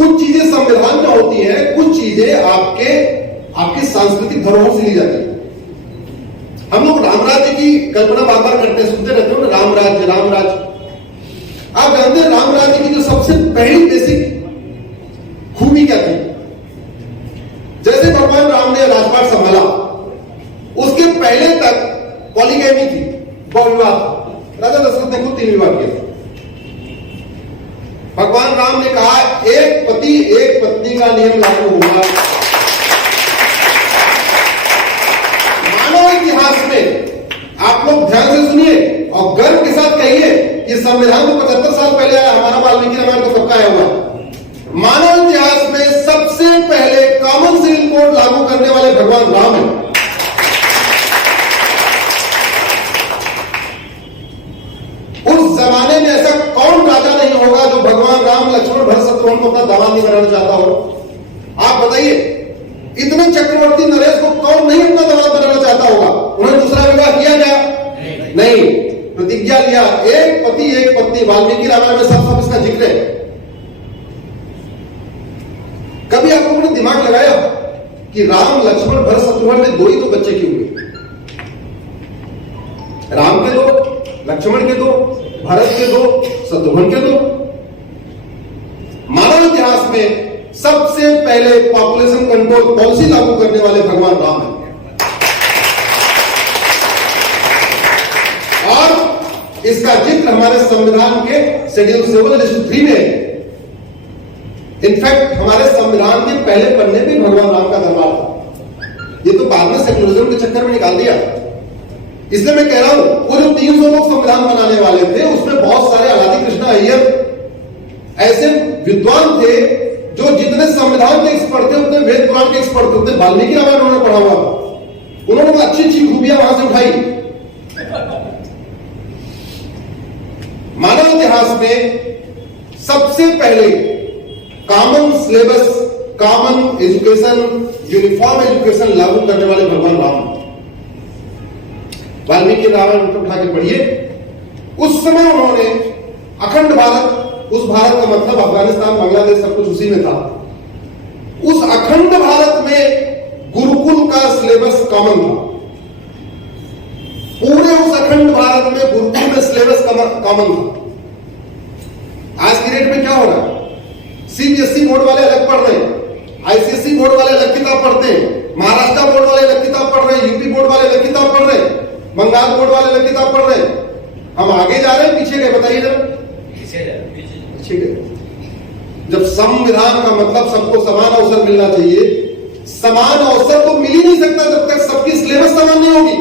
कुछ चीजें संविधान में होती हैं, कुछ चीजें आपके सांस्कृतिक धरोहर से ली जाती है। हम लोग रामराज्य की कल्पना बार बार करते हैं, सुनते रहते हो ना, रामराज्य रामराज्य। आप जानते हैं रामराज्य की जो सबसे पहली बेसिक खूबी क्या थी? जैसे भगवान राम ने राजपाट संभाला, उसके पहले तक पॉलीगैमी थी, बहुविवाह। राजा दशरथ ने खुद 3 विवाह किए। भगवान राम ने कहा एक पति एक पत्नी का नियम लागू होगा। मानव इतिहास में आप लोग ध्यान से सुनिए और गर्व के साथ कहिए कि संविधान तो 75 साल पहले आया, हमारा वाल्मीकि रामायण तो सबका आया हुआ। मानव इतिहास में सबसे पहले कॉमन सिविल कोड लागू करने वाले भगवान राम हैं। उस जमाने में ऐसा कौन राजा नहीं होगा जो भगवान राम लक्ष्मण भरत शत्रुघ्न को अपना दामाद नहीं बनाना चाहता हो? आप बताइए, इतने चक्रवर्ती नरेश को कौन नहीं अपना दामाद बनाना चाहता होगा? उन्होंने दूसरा विवाह किया क्या? नहीं, प्रतिज्ञा लिया एक पति एक पत्नी। वाल्मीकि रामायण में सब इसका जिक्र है। कभी आप लोगों ने दिमाग लगाया कि राम लक्ष्मण भरत शत्रुघ्न ने 2 ही तो बच्चे क्यों हुए? राम के 2, लक्ष्मण के 2, भरत के 2, शत्रुघ्न के 2। मानव इतिहास में सबसे पहले पॉपुलेशन कंट्रोल पॉलिसी लागू करने वाले भगवान राम हैं। और इसका जिक्र हमारे संविधान के शेड्यूल 7 लिस्ट 3 में है। इनफैक्ट हमारे संविधान के पहले पन्ने पे भगवान राम का दरबार था। ये तो बाद में सेकुलरिज्म के चक्कर में निकाल दिया। इसलिए मैं कह रहा हूं, वो जो 300 लोग संविधान बनाने वाले थे, उसमें बहुत सारे अलादी कृष्णा अय्यर ऐसे विद्वान थे जो जितने संविधान के एक्सपर्ट थे उतने वेद पुराण के एक्सपर्ट थे, उतने वाल्मीकि रामायण उन्होंने पढ़ा हुआ। उन्होंने अच्छी अच्छी खूबियां वहां से उठाई। मानव इतिहास में सबसे पहले common syllabus, common education, uniform education लागू करने वाले भगवान राम। वाल्मीकि रामायण उठा के पढ़िए। उस समय उन्होंने अखंड भारत, उस भारत का मतलब अफगानिस्तान, बांग्लादेश सब कुछ उसी में था। उस अखंड भारत में गुरुकुल का सिलेबस कॉमन था। पूरे उस अखंड भारत में गुरुकुल में सिलेबस कॉमन था। आज की डेट में क्या हो रहा है? सीबीएसई बोर्ड वाले अलग पढ़ रहे हैं, आईसीएसई बोर्ड वाले अलग किताब पढ़ते हैं, महाराष्ट्र बोर्ड वाले अलग किताब पढ़ रहे हैं, यूपी बोर्ड वाले अलग किताब पढ़ रहे हैं, बंगाल बोर्ड वाले अलग किताब पढ़ रहे हैं। हम आगे जा रहे हैं पीछे गए? बताइए जरा। पीछे गए। जब संविधान का मतलब सबको समान अवसर मिलना चाहिए, समान अवसर तो मिल ही नहीं सकता जब तक सबकी सिलेबस समान नहीं होगी।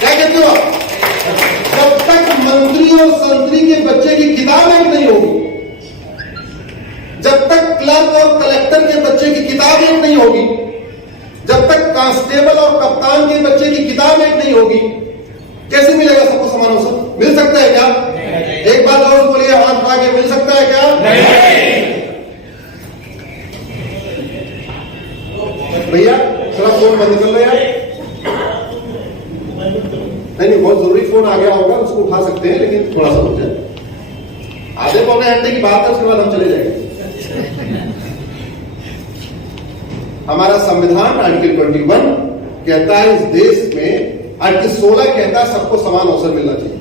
क्या कहते हो आप? जब तक मंत्री और संतरी के बच्चे की किताब एक नहीं होगी, जब तक क्लर्क और कलेक्टर के बच्चे की किताब एक नहीं होगी, जब तक कांस्टेबल और कप्तान के बच्चे की किताब एक नहीं होगी, कैसे मिलेगा सबको समान अवसर? मिल सकता है क्या? एक बार जोर बोलिए, हाथ उठा के, मिल सकता है क्या? भैया थोड़ा फोन बंद कर लो यार। नहीं, बहुत जरूरी फोन आ गया होगा, उसको उठा सकते हैं, लेकिन थोड़ा सा रुक जाए। आधे पौने घंटे की बात है, उसके बाद हम चले जाएंगे। हमारा संविधान आर्टिकल 21 कहता है इस देश में, आर्टिकल 16 कहता है सबको समान अवसर मिलना चाहिए।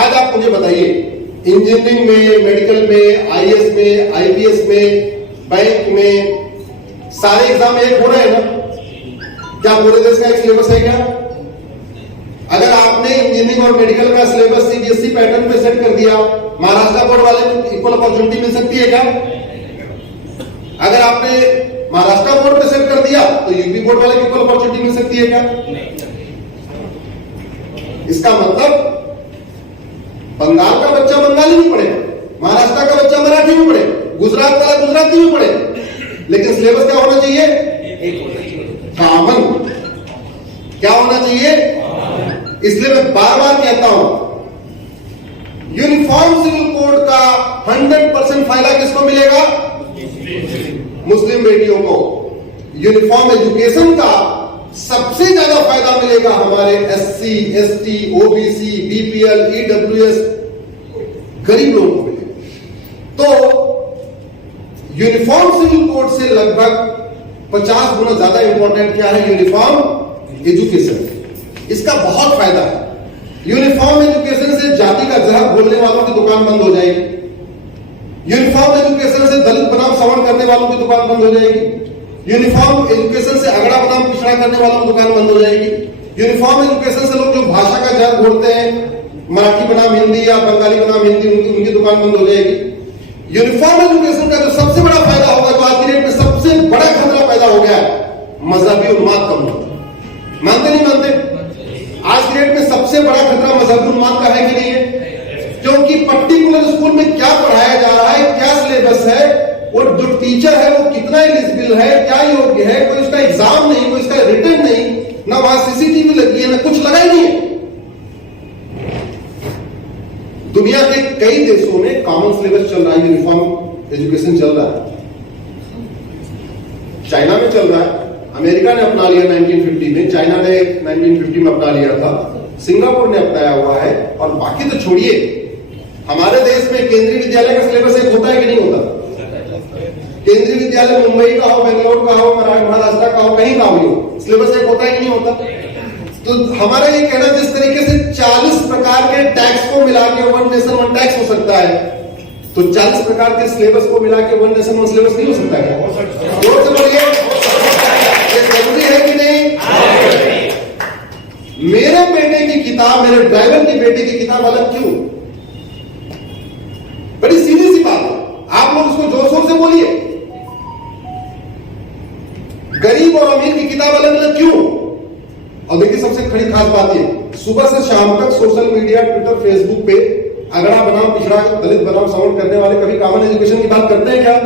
आज आप मुझे बताइए, इंजीनियरिंग में, मेडिकल में, आईएएस में, आईपीएस में, बैंक में सारे एग्जाम एक हो रहे हैं ना? क्या पूरे देश का एक सिलेबस है क्या? अगर आपने इंजीनियरिंग और मेडिकल का सिलेबस सीबीएसई पैटर्न पे सेट कर दिया, महाराष्ट्र बोर्ड वाले को इक्वल अपॉर्चुनिटी मिल सकती है क्या? अगर आपने महाराष्ट्र बोर्ड पे सेट कर दिया तो यूपी बोर्ड वाले को इक्वल अपॉर्चुनिटी मिल सकती है क्या? इसका मतलब बंगाल का बच्चा बंगाली में पढ़े, महाराष्ट्र का बच्चा मराठी में पढ़े, गुजरात वाला गुजराती में पढ़े, लेकिन सिलेबस क्या होना चाहिए? कॉमन। क्या होना चाहिए? इसलिए मैं बार बार कहता हूं, यूनिफॉर्म सिविल कोड का 100% फायदा किसको मिलेगा? मुस्लिम बेटियों को। यूनिफॉर्म एजुकेशन का सबसे ज्यादा फायदा मिलेगा हमारे SC, ST, OBC, BPL, EWS गरीब लोगों को मिलेगा। तो यूनिफॉर्म सिविल कोड से लगभग 50 गुना ज्यादा इंपॉर्टेंट क्या है? Uniform education. इसका बहुत फायदा है। यूनिफॉर्म एजुकेशन से जाति का जहर बोलने वालों की दुकान बंद हो जाएगी। यूनिफॉर्म एजुकेशन से दलित बनाम सवर्ण करने वालों की दुकान बंद हो जाएगी। यूनिफॉर्म एजुकेशन से अगड़ा बनाम पिछड़ा करने वालों की दुकान बंद हो जाएगी। यूनिफॉर्म एजुकेशन से लोग जो भाषा का जहर बोलते हैं, मराठी बनाम हिंदी या बंगाली बनाम हिंदी, उनकी दुकान बंद हो जाएगी। यूनिफॉर्म एजुकेशन का जो सबसे बड़ा फायदा होगा, जो आज की डेट में सबसे बड़ा खतरा पैदा हो गया है, मजहबी उन्माद कम होगा। मानते नहीं मानते? आज की डेट में सबसे बड़ा खतरा मजहबी उन्माद का है कि नहीं है? क्योंकि पर्टिकुलर स्कूल में क्या पढ़ाया जा रहा है, क्या सिलेबस है, और जो टीचर है वो कितना एलिजिबल है, क्या योग्य है, कोई उसका एग्जाम नहीं, कोई उसका रिटर्न नहीं, ना वहां सीसीटीवी लगी है, ना कुछ लगा ही नहीं है। दुनिया के कई देशों में कॉमन सिलेबस चल रहा है, यूनिफॉर्म एजुकेशन चल रहा है। चाइना में चल रहा है, अमेरिका ने अपना लिया 1950 में, चाइना ने 1950 में अपना लिया था, सिंगापुर ने अपनाया हुआ है, और बाकी तो छोड़िए। हमारे देश में केंद्रीय विद्यालय का सिलेबस एक होता है कि नहीं होता? केंद्रीय विद्यालय मुंबई का हो, बेंगलोर का हो, महाराष्ट्र का हो, कहीं का हो, सिलेबस एक होता है कि नहीं होता? तो हमारा ये कहना, जिस तरीके से 40 प्रकार के टैक्स को मिला के वन नेशन वन टैक्स हो सकता है, तो 40 प्रकार के सिलेबस को मिला के वन नेशन वन सिलेबस नहीं हो सकता क्या? जोर से बोलिए, ये जरूरी है कि नहीं? मेरे बेटे की किताब, मेरे ड्राइवर की बेटे की किताब अलग क्यों? बड़ी सीधी सी बात है, आप लोग उसको जोर शोर से बोलिए। गरीब और अमीर की किताब अलग अलग क्यों? और देखिए सबसे खड़ी खास बात ये, सुबह से शाम तक सोशल मीडिया, ट्विटर, फेसबुक पे अगड़ा बनाम पिछड़ा, दलित बनाम सवर्ण करने वाले कभी कॉमन एजुकेशन की बात करते हैं क्या?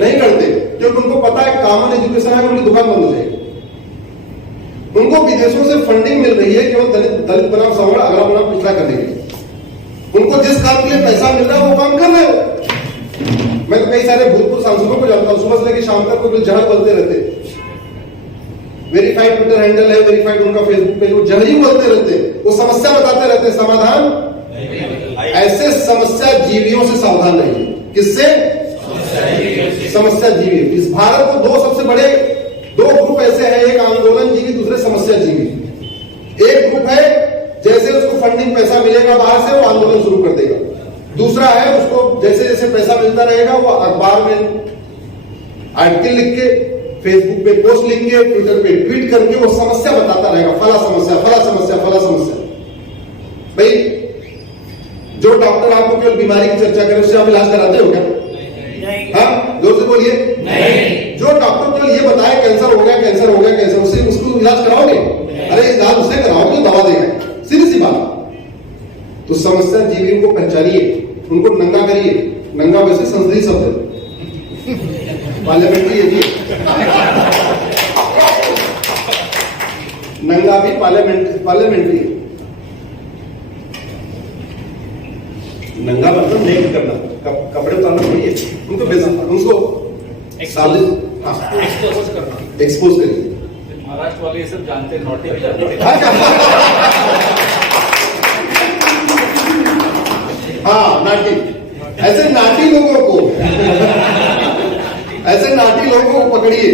नहीं करते, क्योंकि उनको पता है कॉमन एजुकेशन है, उनकी दुकान बंद हो जाएगी। उनको विदेशों से फंडिंग मिल रही है केवल दलित बनाम सवर्ण, अगड़ा बनाम पिछड़ा करने के लिए। उनको जिस काम के लिए पैसा मिल रहा है वो काम कर रहे हो। मैं तो कई सारे भूतपूर्व सांसदों को जानता हूं, सुबह से लेकर शाम तक को जहर बोलते रहते, वेरीफाइड ट्विटर हैंडल है, वेरीफाइड उनका फेसबुक पेज, वो जहर ही बोलते रहते, वो समस्या बताते रहते, समाधान। ऐसे समस्या जीवियों से सावधान रहिए। किससे? समस्या जीवी। इस भारत को दो सबसे बड़े दो ग्रुप ऐसे हैं, एक आंदोलन जीवी, दूसरे समस्या जीवी। एक ग्रुप है जैसे उसको फंडिंग पैसा मिलेगा बाहर से वो आंदोलन शुरू कर देगा, दूसरा है उसको जैसे जैसे पैसा मिलता रहेगा वो अखबार में आर्टिकल लिख के, फेसबुक पे पोस्ट लिख के, ट्विटर पे ट्वीट करके वो समस्या बताता रहेगा, फला समस्या, फला समस्या, फला समस्या। भाई जो डॉक्टर आपको केवल बीमारी की चर्चा करे उससे आप इलाज कराते हो क्या? हाँ, जोर से बोलिए। नहीं। जो डॉक्टर केवल ये बताए कैंसर हो गया, कैंसर हो गया, कैंसर, उससे उसको इलाज कराओगे? अरे इलाज उससे कराओगे दवा देगा, सीधी सी बात। तो समस्या जीवियों को पहचानिए, उनको नंगा करिए। नंगा वैसे संसदीय शब्द है, पार्लियामेंट्री है जी, नंगा भी पार्लियामेंट्री है। नंगा मतलब नेक करना, कपड़े उतारना थोड़ी है, उनको एक्सपोज करिए। महाराष्ट्र वाले ये सब जानते हैं, नोटिस भी जानते हैं। हाँ, नाटी, ऐसे नाटी लोगों को पकड़िए।